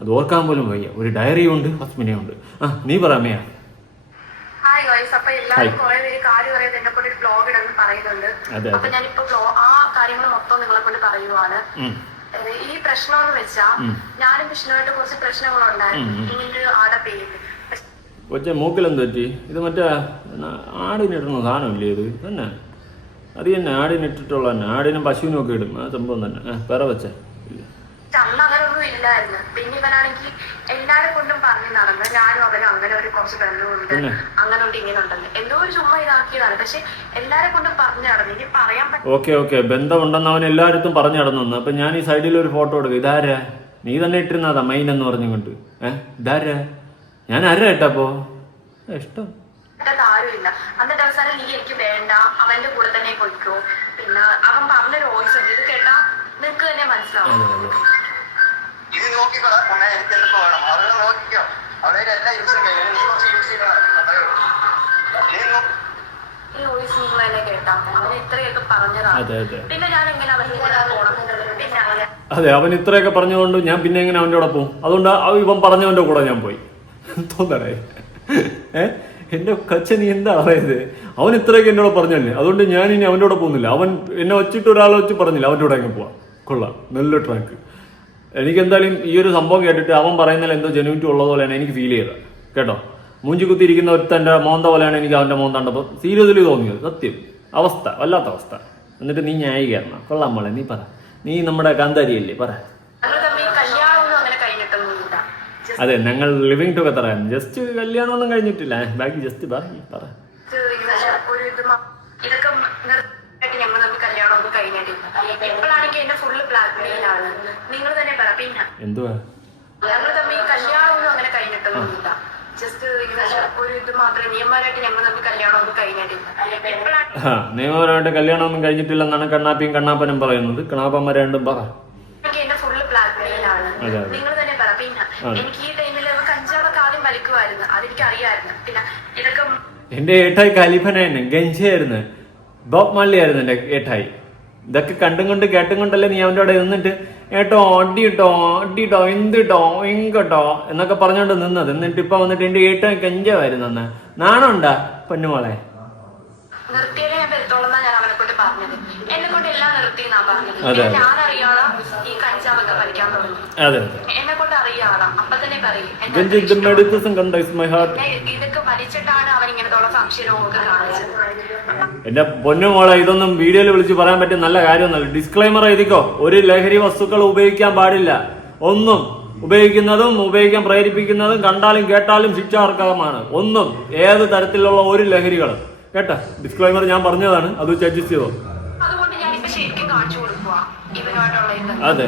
അത് ഓർക്കാൻ പോലും വയ്യ. ഒരു ഡയറി ഉണ്ട്, പത്മിനയുണ്ട്. നീ പറയാമേ. ഹായ് ഗൈസ്, അപ്പൊ എല്ലാവരും കുറെ പേര് കാര്യം അറിയാതെ എന്നെ കൊണ്ട് ഒരു ബ്ലോഗ് ഇടുന്നു പറയുന്നുണ്ട്. അപ്പൊ ഞാനിപ്പോ ആ കാര്യങ്ങൾ മൊത്തം നിങ്ങളെ കൊണ്ട് പറയുവാണ്. ഈ പ്രശ്നം എന്ന് വെച്ചാ ഞാനും വിഷ്ണുവായിട്ട് കുറച്ച് പ്രശ്നങ്ങളുണ്ടായിരുന്നു. ഇങ്ങനെ ആടെ പേര് കൊച്ചെ മൂക്കിലെന്ത് പറ്റി? ഇത് മറ്റേ ആടിനിടുന്ന സാധനമില്ലേ ഇത് തന്നെ? അത് തന്നെ ആടിനിട്ടിട്ടുള്ള തന്നെ. ആടിനും പശുവിനും ഒക്കെ ഇടും ആ സംഭവം തന്നെ. വേറെ വെച്ച അന്ന് അങ്ങനെ ഒന്നും ഇല്ലായിരുന്നു. പിന്നെ ഇവനാണെങ്കിൽ എല്ലാരും കൊണ്ടും പറഞ്ഞു നടന്നു ഞാനും അവനും അങ്ങനെ ഒരു കുറച്ച് ബന്ധമുണ്ട്, അങ്ങനെ ഉണ്ട്, ഇങ്ങനെ ഉണ്ടെന്ന് എന്തോ ഒരു ചുമ്മാ ഇതാക്കിയതാണ്. പക്ഷെ എല്ലാരെ കൊണ്ടും പറഞ്ഞു നടന്നു. ഇനി പറയാൻ ഓക്കെ ബന്ധമുണ്ടെന്ന് അവൻ എല്ലായിടത്തും പറഞ്ഞു നടന്നു. അപ്പൊ ഞാൻ ഈ സൈഡിൽ ഒരു ഫോട്ടോ എടുക്കും. ഇതാരാ? നീ തന്നെ ഇട്ടിരുന്നതാ മൈൻ എന്ന് പറഞ്ഞുകൊണ്ട്. ഇതാരാ? ഞാൻ ആരാ ഇട്ടപ്പോ ഇഷ്ടം ആരുമില്ല. അന്നിട്ട് അവസാനം നീ എനിക്ക് വേണ്ട, അവന്റെ കൂടെ തന്നെ പോയിക്കോ. പിന്നെ അവൻ പറഞ്ഞൊരു വോയിസ് ഉണ്ട്, ഇത് കേട്ടാ നിനക്ക് തന്നെ മനസ്സിലാവും. ഇത് നോക്കി എനിക്ക് എന്തൊക്കെ വേണം അവരെ നോക്കിക്കോ. അവരുടെ എല്ലാ യൂസും കഴിഞ്ഞു. നീ കുറച്ച് യൂസ് ചെയ്താൽ ഈ വോയിസ് നിങ്ങൾ തന്നെ കേട്ടാ അവൻ ഇത്രയൊക്കെ പറഞ്ഞതാണ്. പിന്നെ ഞാൻ എങ്ങനെ അവന്റെ കൂടെ പോകണം? പിന്നെ അങ്ങനെ അതെ, അവൻ ഇത്രയൊക്കെ പറഞ്ഞുകൊണ്ട് ഞാൻ പിന്നെ എങ്ങനെ അവൻ്റെ കൂടെ പോകും? അതുകൊണ്ട് ഇവൻ പറഞ്ഞവൻ്റെ കൂടെ ഞാൻ പോയി. തോന്നണേ എന്റെ കച്ച നീ എന്താ പറയുന്നത്? അവൻ ഇത്രയൊക്കെ എന്നോട് പറഞ്ഞല്ലേ, അതുകൊണ്ട് ഞാൻ ഇനി അവൻ്റെ കൂടെ പോകുന്നില്ല. അവൻ എന്നെ വെച്ചിട്ട് ഒരാളെ വെച്ച് പറഞ്ഞില്ല അവൻ്റെ കൂടെ അങ്ങ് പോവാം. കൊള്ളാം, നല്ല ട്രാക്ക്. എനിക്കെന്തായാലും ഈ ഒരു സംഭവം കേട്ടിട്ട് അവൻ പറയുന്നതിൽ എന്തോ ജെനുവിറ്റി ഉള്ളതുപോലെയാണ് എനിക്ക് ഫീൽ ചെയ്തത് കേട്ടോ. മൂഞ്ചി കുത്തിയിരിക്കുന്ന ഒരുത്തൻ്റെ മോന്ത പോലെയാണ് എനിക്ക് അവൻ്റെ മോന്ത കണ്ടപ്പോൾ സീരിയസ്ലി തോന്നിയത്. സത്യം, അവസ്ഥ വല്ലാത്ത അവസ്ഥ. എന്നിട്ട് നീ ന്യായീകരണം. കൊള്ളാം മോളെ, നീ പറ. നീ നമ്മുടെ കാന്താരിയല്ലേ, പറ. അതെ, ഞങ്ങൾ ലിവിങ് ടുഗദർ ആണ്. ജസ്റ്റ് കല്യാണമൊന്നും കഴിഞ്ഞിട്ടില്ല, ബാക്കി ജസ്റ്റ് പറ. എന്തുവാ നിയമപരമായിട്ട് കല്യാണമൊന്നും കഴിഞ്ഞിട്ടില്ലെന്നാണ് കണ്ണാപ്പിയും കണ്ണാപ്പനും പറയുന്നത്. കണ്ണാപ്പന്മാർ രണ്ടും പറ. എന്റെ ഏട്ടായി കലിഫനായിരുന്നു, ഗഞ്ചയായിരുന്നു, ബോബ് മാളിയായിരുന്നു എന്റെ ഏട്ടായി. ഇതൊക്കെ കണ്ടും കൊണ്ട് കേട്ടും കൊണ്ടല്ലേ നീ അവൻ്റെ അവിടെ നിന്നിട്ട് ഏട്ടോ അടിയിട്ടോ എന്തിട്ടോ എങ്കട്ടോ എന്നൊക്കെ പറഞ്ഞോണ്ട് നിന്നത്. എന്നിട്ട് ഇപ്പൊ വന്നിട്ട് എന്റെ ഏട്ടായി ഗഞ്ചമായിരുന്നു. അന്ന് നാണുണ്ടാ പൊന്നുമോളെ? അതെ അതെ എന്റെ പൊന്നുമോളെ, ഇതൊന്നും വീഡിയോയിൽ വിളിച്ച് പറയാൻ പറ്റിയ നല്ല കാര്യമൊന്നുമല്ല. ഡിസ്ക്ലൈമർ എഴുതിക്കോ. ഒരു ലഹരി വസ്തുക്കൾ ഉപയോഗിക്കാൻ പാടില്ല. ഒന്നും ഉപയോഗിക്കുന്നതും ഉപയോഗിക്കാൻ പ്രേരിപ്പിക്കുന്നതും കണ്ടാലും കേട്ടാലും ശിക്ഷാർഹമാണ്. ഒന്നും ഏത് തരത്തിലുള്ള ഒരു ലഹരികളും കേട്ടോ. ഡിസ്ക്ലൈമർ ഞാൻ പറഞ്ഞതാണ്, അത് വെച്ച് അഡ്ജസ്റ്റ് ചെയ്തോ. അതെ അതെ.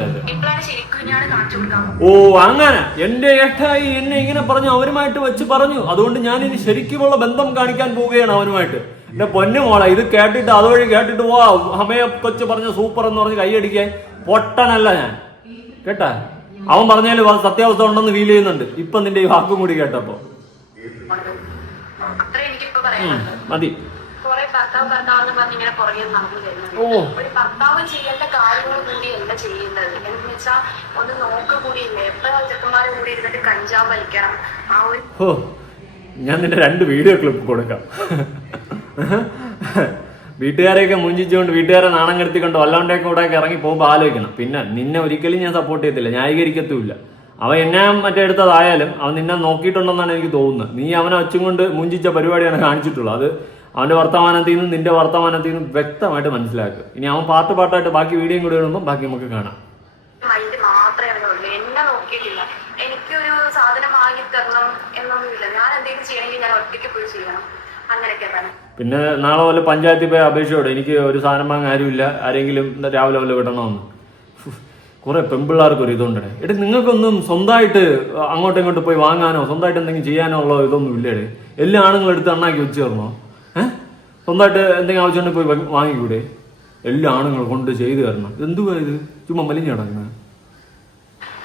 ഓ അങ്ങനെ എന്റെ ഏട്ടായി എന്നെ ഇങ്ങനെ പറഞ്ഞു, അവരുമായിട്ട് വെച്ച് പറഞ്ഞു. അതുകൊണ്ട് ഞാൻ ഇനി ശരിക്കുമുള്ള ബന്ധം കാണിക്കാൻ പോവുകയാണ് അവനുമായിട്ട്. എന്റെ പൊന്നു മോളെ, ഇത് കേട്ടിട്ട് അതുവഴി കേട്ടിട്ട് വാ അമ്മയെ കൊച്ചു പറഞ്ഞ സൂപ്പർ എന്ന് പറഞ്ഞ് കൈയടിക്കാൻ പൊട്ടനല്ല ഞാൻ കേട്ടാ. അവൻ പറഞ്ഞാലും സത്യാവസ്ഥ ഉണ്ടെന്ന് ഫീൽ ചെയ്യുന്നുണ്ട് ഇപ്പൊ നിന്റെ ഈ വാക്കും കൂടി കേട്ടപ്പോ. മതി. ഒരു ഭർത്താവ് ചെയ്യേണ്ട കാര്യങ്ങൾ കൂടി അല്ല ചെയ്യുന്നത്. എന്ന് വെച്ചാൽ ഒന്ന് നോക്ക കൂടിയില്ല. എപ്പോഴും ചെക്കന്മാരെ കൂടി ഇരുന്നിട്ട് കഞ്ചാവ് വലിക്കണം. ആ ഒരു ഞാൻ നിന്റെ 2 വീഡിയോ ക്ലിപ്പ് കൊടുക്കാം. വീട്ടുകാരെയൊക്കെ മുഞ്ചിച്ചുകൊണ്ട് വീട്ടുകാരെ നാണം കെടുത്തിക്കൊണ്ട് വല്ലവൻ്റെയൊക്കെ കൂടെ ഇറങ്ങി പോകുമ്പോൾ ആലോചിക്കണം. പിന്നെ നിന്നെ ഒരിക്കലും ഞാൻ സപ്പോർട്ട് ചെയ്യത്തില്ല, ന്യായീകരിക്കത്തുമില്ല. അവൻ എന്നെ മറ്റേ എടുത്തതായാലും അവൻ നിന്നെ നോക്കിയിട്ടുണ്ടെന്നാണ് എനിക്ക് തോന്നുന്നത്. നീ അവനെ വെച്ചും കൊണ്ട് മുഞ്ചിച്ച പരിപാടിയാണ് കാണിച്ചിട്ടുള്ളത്. അത് അവന്റെ വർത്തമാനത്തിൽ നിന്നും നിന്റെ വർത്തമാനത്തിൽ നിന്നും വ്യക്തമായിട്ട് മനസ്സിലാക്കുക. ഇനി അവൻ പാട്ടായിട്ട് ബാക്കി വീഡിയോയും കൂടി ഇടുമ്പോൾ ബാക്കി നമുക്ക് കാണാം. മൈൻഡ് മാത്രമേ അവനുള്ളൂ, എന്നെ നോക്കിയിട്ടില്ല. എനിക്കൊരു സാധനം വാങ്ങി തരണം എന്നൊന്നുമില്ല. ഞാൻ എന്തെങ്കിലും ചെയ്യണമെങ്കിൽ ഞാൻ ഒറ്റയ്ക്ക് പോയി ചെയ്യണം, അങ്ങനെയൊക്കെ തന്നെ. പിന്നെ നാളെ പോലെ പഞ്ചായത്തിൽ പോയി അപേക്ഷയോടെ എനിക്ക് ഒരു സാധനം വാങ്ങാൻ ആരുമില്ല, ആരെങ്കിലും രാവിലെ പോലെ വിടണമെന്ന്. കുറെ പെൺപിള്ളേർക്ക് ഒരു ഇതുണ്ടേ. എടേ, നിങ്ങൾക്കൊന്നും സ്വന്തമായിട്ട് അങ്ങോട്ടും ഇങ്ങോട്ട് പോയി വാങ്ങാനോ സ്വന്തമായിട്ട് എന്തെങ്കിലും ചെയ്യാനോ ഉള്ള ഇതൊന്നും ഇല്ലേടേ. എല്ലാ ആണുങ്ങളും എടുത്ത് അണ്ണാക്കി വെച്ച് തരണോ? സ്വന്തമായിട്ട് എന്തെങ്കിലും ആവശ്യമുണ്ടെങ്കിൽ പോയി വാങ്ങിക്കൂടെ? എല്ലാ ആണുങ്ങളും കൊണ്ട് ചെയ്തു തരണം. എന്തുവാ ഇത് ചുമ്മാ മലിഞ്ഞ് കിടക്കുന്നത്?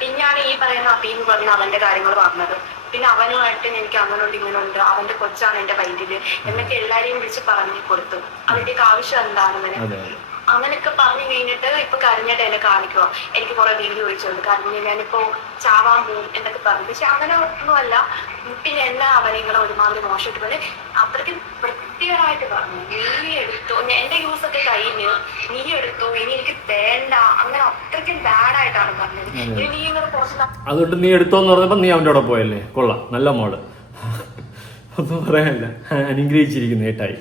പിന്നെയാണ് ഈ പറയുന്ന അപ്പീന്ന് പറഞ്ഞ അവന്റെ കാര്യങ്ങൾ പറഞ്ഞത്. പിന്നെ അവനുമായിട്ട് എനിക്ക് അങ്ങനുണ്ട് ഇങ്ങനുണ്ട്, അവന്റെ കൊച്ചാണ് എന്റെ വൈദ്യുതി എന്നൊക്കെ എല്ലാരെയും വിളിച്ച് പറഞ്ഞു കൊടുത്തു. അതിന്റെയൊക്കെ ആവശ്യം എന്താണെന്ന് അങ്ങനെയൊക്കെ പറഞ്ഞു കഴിഞ്ഞിട്ട് ഇപ്പൊ കരഞ്ഞിട്ട് എന്നെ കാണിക്കുക. എനിക്ക് കുറെ വീഡിയോ ചോദിച്ചുണ്ട് കരഞ്ഞ് ഞാനിപ്പോ ചാവാൻ പോകും എന്നൊക്കെ പറഞ്ഞു. പക്ഷെ അങ്ങനെ ഒന്നുമല്ല. പിന്നെ എന്നെ അവനിങ്ങളെ ഒരുമാതിരി മോശമായിട്ട് പോലെ അത്രയ്ക്ക് വൃത്തികരമായിട്ട് പറഞ്ഞു, നീ എടുത്തോ, എന്റെ യൂസ് ഒക്കെ കഴിഞ്ഞ് നീ എടുത്തോ, ഇനി എനിക്ക് വേണ്ട, അങ്ങനെ അത്രയ്ക്കും ബാഡായിട്ടാണ് പറഞ്ഞത്. ഇനി നീ ഇങ്ങനെ കുറച്ച് അതുകൊണ്ട് നീ എടുത്തോന്ന് പറഞ്ഞപ്പോ നീ അവൻ്റെ കൂടെ പോയല്ലേ? കൊള്ളാം, നല്ല മോള്. ഒന്നും പറയാനല്ല, അനുഗ്രഹിച്ചിരിക്കുന്നു ഏട്ടായി.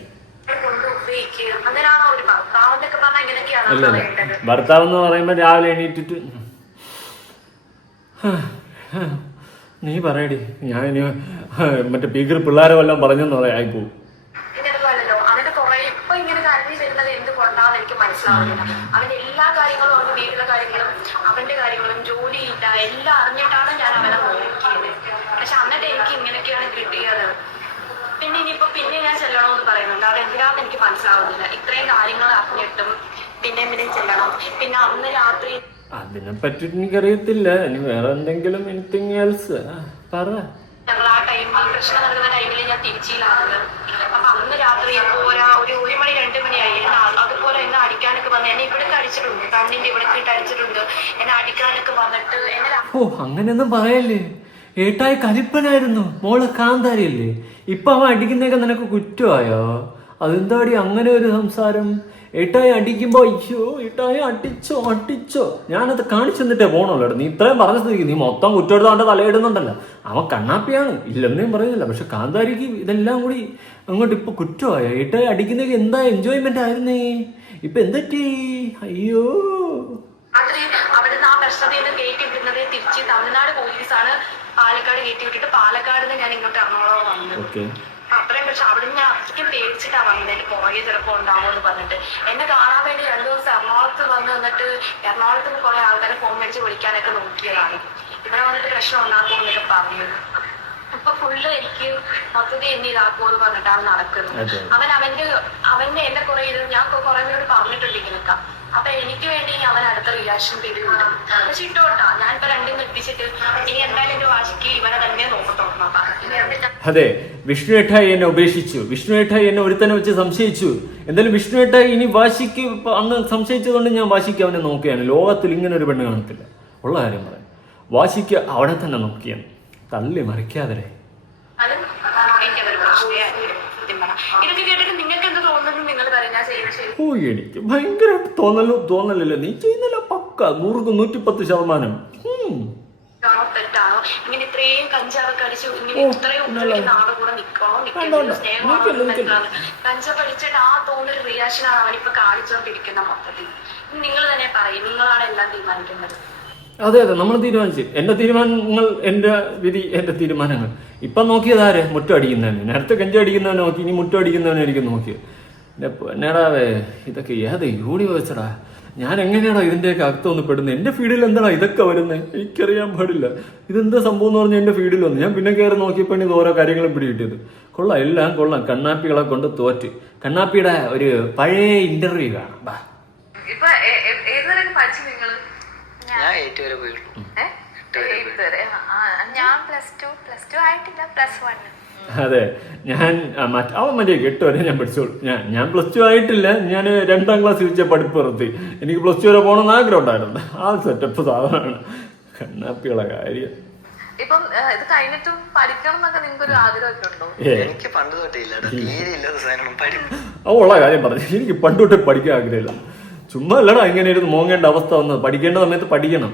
അല്ല ഭർത്താവ് എന്ന് പറയുമ്പോ രാവിലെ എണീറ്റിട്ട് നീ പറയടി, ഞാൻ ഇനി മറ്റേ പീക്കർ പിള്ളേരെ വല്ലതും പറഞ്ഞെന്ന് പറയാ ആയിപ്പോവും. ഇപ്പൊ ഇങ്ങനെ കരഞ്ഞു വരുന്നത് എന്തുകൊണ്ടാന്ന് എനിക്ക് മനസ്സിലാവുന്നില്ല. അവന്റെ എല്ലാ കാര്യങ്ങളും, അവന്റെ വീട്ടിലെ കാര്യങ്ങളും അവന്റെ കാര്യങ്ങളും ജോലിയില്ല എല്ലാം അറിഞ്ഞിട്ടാണ് ഞാൻ അവനെ നോക്കിയത്. പക്ഷെ എന്നിട്ട് എനിക്ക് ഇങ്ങനെയൊക്കെയാണ് കിട്ടിയത്. പിന്നെ പിന്നെ ഞാൻ ചെല്ലണമെന്ന് പറയുന്നുണ്ട്. അതെന്തിനാന്ന് എനിക്ക് മനസ്സിലാവുന്നില്ല. ഇത്രയും കാര്യങ്ങൾ അറിഞ്ഞിട്ടും പിന്നെ ചെല്ലണം. പിന്നെ അന്ന് രാത്രി അതിനെ പറ്റിട്ട് എനിക്കറിയത്തില്ല. ഇനി വേറെ എന്തെങ്കിലും എനിത്തിങ് എൽസ് പറ. ഞങ്ങൾ ആ ടൈമിൽ പ്രശ്നം നടക്കുന്ന ടൈമിൽ ഞാൻ തിരിച്ചില്ലാറുണ്ട്. അപ്പൊ അന്ന് രാത്രി ഒരു 1 മണി 2 മണിയായി. അതുപോലെ എന്നെ അടിക്കാനൊക്കെ വന്ന് എന്നെ ഇവിടേക്ക് അടിച്ചിട്ടുണ്ട്, കണ്ണിന്റെ ഇവിടേക്ക് ഇട്ട് അടിച്ചിട്ടുണ്ട്. എന്നെ അടിക്കാനൊക്കെ വന്നിട്ട് എന്നെ അങ്ങനെയൊന്നും പറയല്ലേ. ഏട്ടായി കലിപ്പനായിരുന്നു, മോള് കാന്താരിയല്ലേ. ഇപ്പൊ അവൻ അടിക്കുന്നതൊക്കെ നിനക്ക് കുറ്റമായോ? അതെന്താടി അങ്ങനെ ഒരു സംസാരം? ഏട്ടായി അടിക്കുമ്പോ അയ്യോ ഏട്ടായി അടിച്ചോ ഞാനത് കാണിച്ചു തന്നിട്ടേ പോണല്ലോ. നീ ഇത്രയും പറഞ്ഞ സ്ഥിതിക്ക് നീ മൊത്തം കുറ്റമെടുത്ത് അവന്റെ തലയിടുന്നുണ്ടല്ലോ. അവൻ കണ്ണാപ്പിയാണ്, ഇല്ലെന്നേം പറയുന്നില്ല. പക്ഷെ കാന്താരിക്ക് ഇതെല്ലാം കൂടി അങ്ങോട്ട് ഇപ്പൊ കുറ്റമായോ? ഏട്ടായി അടിക്കുന്നതൊക്കെ എന്താ എൻജോയ്മെന്റ് ആയിരുന്നേ, ഇപ്പൊ എന്തെറ്റി? അയ്യോ അവിടുന്ന് ആ പ്രശ്നത്തിൽ നിന്ന് കയറ്റി വിടുന്നത് തിരിച്ച് തമിഴ്നാട് പോലീസാണ് പാലക്കാട് കയറ്റി വിട്ടിട്ട് പാലക്കാട് നിന്ന് ഞാൻ ഇങ്ങോട്ട് എറണാകുളം വന്നത്. അത്രയും പക്ഷെ അവിടെ ഞാൻ അത്രയ്ക്കും പേടിച്ചിട്ടാ വന്നത്. എന്റെ പുറകെ ചിലപ്പോൾ ഉണ്ടാവുമെന്ന് പറഞ്ഞിട്ട് എന്നെ കാണാൻ വേണ്ടി 2 ദിവസം എറണാകുളത്ത് വന്ന് നിന്നിട്ട് എറണാകുളത്ത് നിന്ന് കുറെ ആൾക്കാരെ ഫോൺ മേടിച്ച് വിളിക്കാനൊക്കെ നോക്കിയതാണ്. ഇവിടെ വന്നിട്ട് പ്രശ്നം ഉണ്ടാക്കുമെന്നൊക്കെ പറഞ്ഞു. ഇപ്പൊ ഫുള്ള് എനിക്ക് മൊത്തത്തിൽ എന്നെ ഇതാക്കുമെന്ന് പറഞ്ഞിട്ടാണ് നടക്കുന്നത്. അവന്റെ എന്നെ കുറെ ഞാൻ കുറെ പേരോട് പറഞ്ഞിട്ടുണ്ട് ഇങ്ങനെയൊക്കെ. അപ്പൊ എനിക്ക് വേണ്ടി അവൻ അടുത്ത റിയാക്ഷൻ തരുന്നുണ്ട്. പക്ഷെ ഇട്ടോട്ടാ ഞാനിപ്പോ രണ്ടും നിർത്തിച്ചിട്ട് ഇനി എന്തായാലും എന്റെ വാശിക്ക് ഇവനെ തന്നെ നോക്കത്തോളാം. അതെ, വിഷ്ണു ഏട്ടായി എന്നെ ഉപേക്ഷിച്ചു, വിഷ്ണു ഏട്ടായി എന്നെ ഒരുത്തനെ വെച്ച് സംശയിച്ചു. എന്തായാലും വിഷ്ണു ഏട്ടായി ഇനി വാശിക്ക് അന്ന് സംശയിച്ചതുകൊണ്ട് ഞാൻ വാശിക്ക് അവനെ നോക്കിയാണ്. ലോകത്തിൽ ഇങ്ങനെ ഒരു പെണ്ണ് കാണത്തില്ല, ഉള്ള കാര്യം പറയാം. വാശിക്ക് അവിടെ തന്നെ നോക്കിയാണ്, തള്ളി മറിക്കാതെ. ഓ എനിക്ക് ഭയങ്കരമായിട്ട് തോന്നലല്ലോ നീ ചെയ്യുന്നില്ല. പക്ക 100-110%. തെറ്റാണോ ഇങ്ങനെ ഇത്രയും കഞ്ചാവൊക്കെ അടിച്ചു ഇങ്ങനെ ഇത്രയും ഉപയോഗിക്കുന്ന ആളെ കൂടെ നിൽക്കണോ സ്നേഹമാണ്. കഞ്ചാവ് അടിച്ചിട്ട് ആ തോന്നൊരു റിയാക്ഷനാണ് അവനിപ്പോ കാണിച്ചുകൊണ്ടിരിക്കുന്ന മൊത്തത്തിൽ. നിങ്ങൾ തന്നെ പറയും, നിങ്ങളാണ് എല്ലാം തീരുമാനിക്കുന്നത്. അതെ നമ്മൾ തീരുമാനിച്ചു. എന്റെ തീരുമാനങ്ങൾ എന്റെ വിധി, എന്റെ തീരുമാനങ്ങൾ. ഇപ്പൊ നോക്കിയതാരെ? മുറ്റം അടിക്കുന്നവന്. നേരത്തെ കഞ്ച അടിക്കുന്നവനെ നോക്കി, ഇനി മുറ്റം അടിക്കുന്നവനായിരിക്കും നോക്കിയത്. എന്നാടാവേ ഇതൊക്കെ ഏത് യൂണിവേഴ്സടാ? ഞാൻ എങ്ങനെയാണോ ഇതിന്റെയൊക്കെ അർത്ഥമൊന്നും പെടുന്നത്? എന്റെ ഫീഡിൽ എന്താണോ ഇതൊക്കെ വരുന്നത്? എനിക്കറിയാൻ പാടില്ല. ഇതെന്താ സംഭവം എന്ന് പറഞ്ഞാൽ എന്റെ ഫീഡിൽ വന്നു. ഞാൻ പിന്നെ കയറി നോക്കിയപ്പോൾ ഇത് ഓരോ കാര്യങ്ങളും പിടികിട്ടിയത്. കൊള്ളാം, എല്ലാം കൊള്ളാം. കണ്ണാപ്പികളെ കൊണ്ട് തോറ്റ്. കണ്ണാപ്പിയുടെ ഒരു പഴയ ഇന്റർവ്യൂ കാണാം. ഞാൻ 8 വരെ പോയിട്ടുള്ളൂ. അതെ, ഞാൻ അവൻ മറ്റേ 8 വരെ ഞാൻ പഠിച്ചോളൂ. ഞാൻ +2 ആയിട്ടില്ല. ഞാൻ 2ാം ക്ലാസ് വെച്ച പഠിപ്പ് നിർത്തി. എനിക്ക് +2 വരെ പോകണമെന്ന് ആഗ്രഹം ഉണ്ടായിരുന്നു. ആ സെറ്റപ്പ് സാധനമാണ് കണ്ണാപ്പികളെ കാര്യം. ഇപ്പം ഇത് കഴിഞ്ഞിട്ടും പഠിക്കണം എന്നൊക്കെ നിങ്ങൾക്ക് ഒരു ആഗ്രഹമൊക്കെ ഉണ്ടോ? എനിക്ക് പണ്ട് തൊട്ടേ ഉള്ള കാര്യം പറഞ്ഞു. എനിക്ക് പണ്ട് തൊട്ടേ പഠിക്കാൻ ആഗ്രഹമില്ല. ചുമ്മാ അല്ലടാ ഇങ്ങനെ ഇരുന്ന് മോങ്ങേണ്ട അവസ്ഥ വന്നത്. പഠിക്കേണ്ട സമയത്ത് പഠിക്കണം.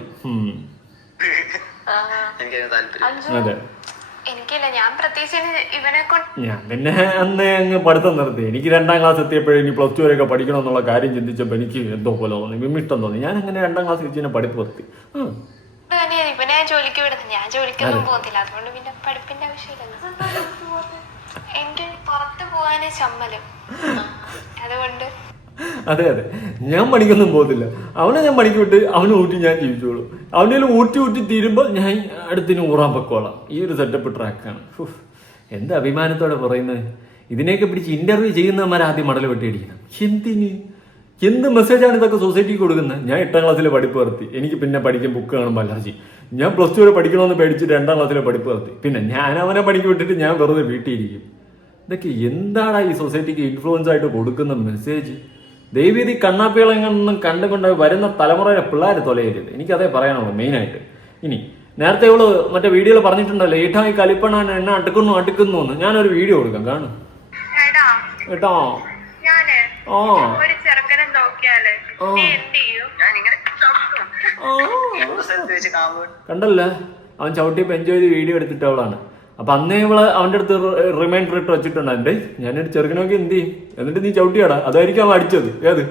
അതെ, ഞാൻ പിന്നെ അന്നേ അങ്ങ് പഠിത്തം നിർത്തി. എനിക്ക് 2ാം ക്ലാസ് എത്തിയപ്പോഴേ ഇനി +2 വരെയൊക്കെ പഠിക്കണം എന്നുള്ള കാര്യം ചിന്തിച്ചപ്പോൾ എനിക്ക് എന്തോ പോലെ തോന്നി, വിമിഷ്ടം തോന്നി. ഞാൻ അങ്ങനെ 2ാം ക്ലാസ് വെച്ച് പഠിപ്പ് നിർത്തി. ജോലിക്ക് വിടുന്നു, ഞാൻ ജോലിക്കൊന്നും പോകുന്നില്ല. അതുകൊണ്ട് പിന്നെ പഠിപ്പിന്റെ ആവശ്യമില്ല. എനിക്ക് പുറത്ത് പോകാന് ചമ്മലും, അതുകൊണ്ട് അതെ ഞാൻ പണിക്കൊന്നും പോകത്തില്ല. അവനെ ഞാൻ പണിക്ക് വിട്ട് അവന് ഊറ്റി ഞാൻ ജീവിച്ചോളൂ. അവനേലും ഊറ്റി തീരുമ്പോൾ ഞാൻ അടുത്തിന് ഊറാൻ പൊക്കോളാം. ഈ ഒരു സെറ്റപ്പ് ട്രാക്കാണ്. എന്ത് അഭിമാനത്തോടെ പറയുന്നത്. ഇതിനെയൊക്കെ പിടിച്ച് ഇന്റർവ്യൂ ചെയ്യുന്നവന്മാർ ആദ്യം മടൽ വെട്ടിയടിക്കണം. എന്ത് മെസ്സേജാണ് ഇതൊക്കെ സൊസൈറ്റിക്ക് കൊടുക്കുന്നത്? ഞാൻ 8ാം ക്ലാസ്സിലെ പഠിപ്പ് നിർത്തി. എനിക്ക് പിന്നെ പഠിക്കാൻ ബുക്ക് കാണുമ്പോൾ അലർജി. ഞാൻ +2 വരെ പഠിക്കണമെന്ന് പേടിച്ചിട്ട് 2ാം ക്ലാസ്സിലെ പഠിപ്പ് നിർത്തി. പിന്നെ ഞാൻ അവനെ പണിക്ക് വിട്ടിട്ട് ഞാൻ വെറുതെ വീട്ടിലിരിക്കും. ഇതൊക്കെ എന്താണ് ഈ സൊസൈറ്റിക്ക് ഇൻഫ്ലുവൻസ് ആയിട്ട് കൊടുക്കുന്ന മെസ്സേജ്? ദൈവീതി കണ്ണാപ്പികളെങ്ങൊന്നും കണ്ടുകൊണ്ട് വരുന്ന തലമുറയിലെ പിള്ളേർ തൊലയരുത്. എനിക്കതേ പറയാനുള്ളൂ മെയിനായിട്ട്. ഇനി നേരത്തെ ഇവള് മറ്റേ വീഡിയോയിൽ പറഞ്ഞിട്ടുണ്ടല്ലോ, ഏട്ടായി കലിപ്പണാൻ എന്നെ അടുക്കുന്നു എന്ന്. ഞാനൊരു വീഡിയോ കൊടുക്കാം, കാണും കേട്ടോ. കണ്ടല്ലേ, അവൻ ചവിട്ടിയപ്പോൾ എൻജോയ് ചെയ്ത് വീഡിയോ എടുത്തിട്ട് അവളാണ്. അപ്പൊ അന്നേ ഇവള് അവന്റെ അടുത്ത് റിമൈൻഡർ ഇട്ട് വെച്ചിട്ടുണ്ട്, ഞാനൊരു ചെറുക്കനൊക്കെ എന്ത് ചെയ്യും, എന്നിട്ട് നീ ചവിട്ടിയാടാ, അതായിരിക്കും അവൻ അടിച്ചത്. ഏത്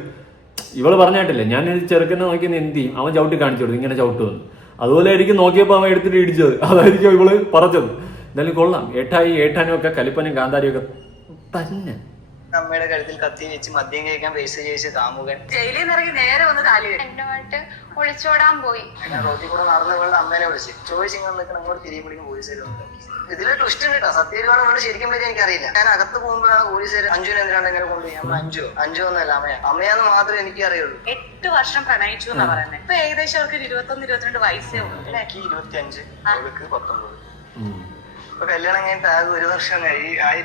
ഇവള് പറഞ്ഞായിട്ടില്ലേ, ഞാനൊരു ചെറുക്കനെ നോക്കി എന്ത് ചെയ്യും, അവൻ ചവിട്ടി കാണിച്ചു കൊടുത്തു ഇങ്ങനെ ചവിട്ടുവന്ന്. അതുപോലെ ആയിരിക്കും നോക്കിയപ്പോൾ അവൻ എടുത്തിട്ട് ഇടിച്ചത്, അതായിരിക്കും ഇവള് പറഞ്ഞത്. എന്തായാലും കൊള്ളാം, ഏട്ടാനും ഒക്കെ കലിപ്പനും കാന്താരിയും ഒക്കെ തന്നെ. അമ്മയുടെ കഴുത്തിൽ കത്തി വെച്ച് മദ്യം കഴിക്കാൻ പൈസ ചോദിച്ച് കാമുകൻ ജയിലിൽ നിന്ന് ഇറങ്ങി നേരെ വന്ന് താലി എന്നുമായിട്ട് ഒളിച്ചോടാൻ പോയി. റോഡിൽ കൂടെ നടന്ന പോലെ അമ്മേനെ വിളിച്ച് ചോദിച്ചിങ്ങനെ നിൽക്കണം, അങ്ങോട്ട് തിരിയുമ്പോഴേക്കും പോലീസുകാരുണ്ട്. ഇതില് ട്വിസ്റ്റ് ഉണ്ട് കേട്ടോ, സത്യമായിട്ട് ശരിക്കും പറ്റി എനിക്കറിയില്ല. ഞാൻ അകത്ത് പോകുമ്പോഴാണ് പോലീസുകാർ അഞ്ജുവിനെ എന്തിനാണ് ഇങ്ങനെ കൊണ്ടുപോയി. അമ്മ അഞ്ചു ഒന്നല്ല അമ്മയാന്ന് മാത്രമേ എനിക്ക് അറിയുള്ളൂ. 8 വർഷം പ്രണയിച്ചു എന്നാ പറയുന്നത്. ഇപ്പൊ ഏകദേശം അവർക്ക് 21-22 വയസ്സേ ഉള്ളൂ. എനിക്ക് 25, അവൾക്ക് 19. ഇപ്പൊ കല്യാണം കഴിഞ്ഞിട്ട് ആകെ 1 വർഷം ആയി.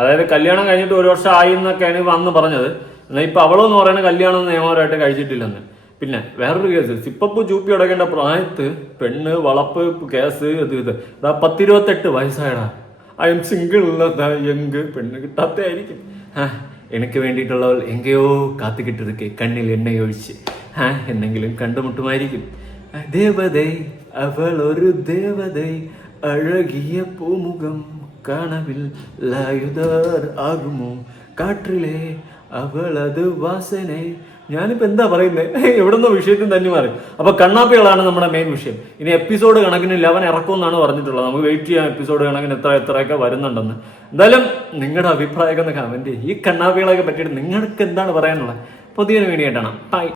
അതായത് കല്യാണം കഴിഞ്ഞിട്ട് 1 വർഷം ആയി എന്നൊക്കെയാണ് ഇപ്പൊ അന്ന് പറഞ്ഞത്. എന്നാൽ ഇപ്പൊ അവളെന്ന് പറയുന്നത് കല്യാണം നിയമപരമായിട്ട് കഴിച്ചിട്ടില്ലെന്ന്. പിന്നെ വേറൊരു കേസ്, സിപ്പപ്പ് ചൂപ്പി അടക്കേണ്ട പ്രായത്ത് പെണ്ണ് വളപ്പ് കേസ് ഇത് 10-28 വയസ്സായടാ. I'm single young. പെണ്ണ് കിട്ടാത്തായിരിക്കും. എനിക്ക് വേണ്ടിയിട്ടുള്ളവൾ എങ്കയോ കാത്തുകിട്ടിരിക്കെ കണ്ണിൽ എണ്ണയൊഴിച്ച് എന്നെങ്കിലും കണ്ടുമുട്ടുമായിരിക്കും. ദേവതേ അവൾ ഒരു ദേവതേ, അഴകിയ പൂമുഖം കനവിൽ ലായുധർ ആകുമോ, കാற்றிലെ അവളത് വാസനെ. ഞാനിപ്പോ എന്താ പറയുന്നത്, എവിടുന്ന വിഷയത്തിൽ തന്നെ മാറി. അപ്പൊ കണ്ണാപ്പികളാണ് നമ്മുടെ മെയിൻ വിഷയം. ഇനി എപ്പിസോഡ് കണക്കിന് 11 ഇറക്കുമെന്നാണ് പറഞ്ഞിട്ടുള്ളത്. നമുക്ക് വെയിറ്റ് ചെയ്യാം എപ്പിസോഡ് കണക്കിന് എത്രയൊക്കെ വരുന്നുണ്ടെന്ന്. എന്തായാലും നിങ്ങളുടെ അഭിപ്രായമൊക്കെ ഒന്ന് കമന്റ് ചെയ്യും. ഈ കണ്ണാപ്പികളൊക്കെ പറ്റിയിട്ട് നിങ്ങൾക്ക് എന്താണ് പറയാനുള്ളത്? പുതിയൊരു വീഡിയോ ആയിട്ടാണ്. ബൈ.